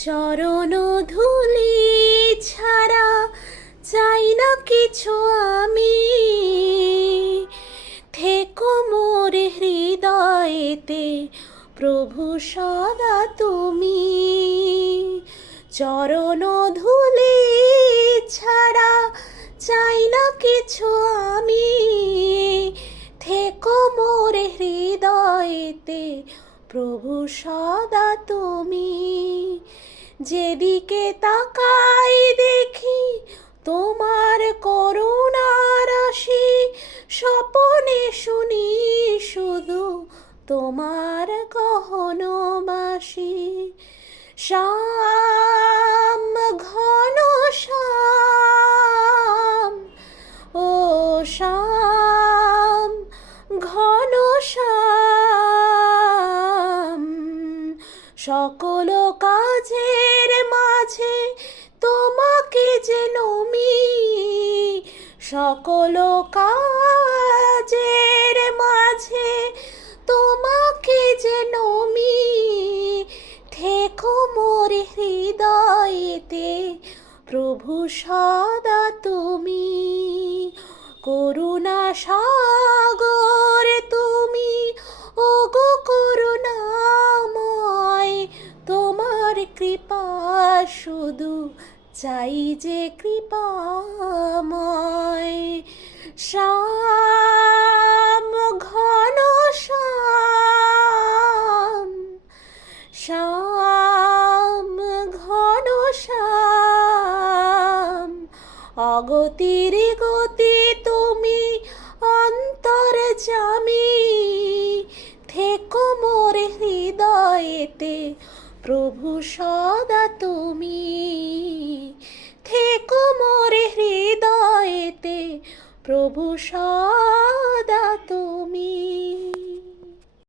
চরণ ধুলি ছাড়া চাই না কিছু আমি, থেকো মোর হৃদয়েতে প্রভু সদা তুমি। চরণ ধুলি ছাড়া চাই না কিছু আমি, থেকো মোর হৃদয়েতে প্রভু সদা তুমি। যেদিকে তাকাই দেখি তোমার করুণার রাশি, স্বপনে শুনি শুধু তোমার গহন বাসি। শ্যাম ঘন শ্যাম, ও শ্যাম ঘন শ্যাম, সকল কাজের মাঝে তোমাকে যে নমি, সকল কাজের মাঝে তোমাকে যে নমি। থেকো মোর হৃদয়েতে প্রভু সদা তুমি। করুণা সাগর তুমি, ওগো করুণাময়, তোমার কৃপা শুধু চাই যে কৃপাময়। শ্যাম ঘন শ্যাম, শ্যাম ঘন শ্যাম, অগতির গতি তুমি অন্তর্যামী। থেকো মোর হৃদয়েতে প্রভু সদা তুমি। থেকো মোর হৃদয়েতে প্রভু সদা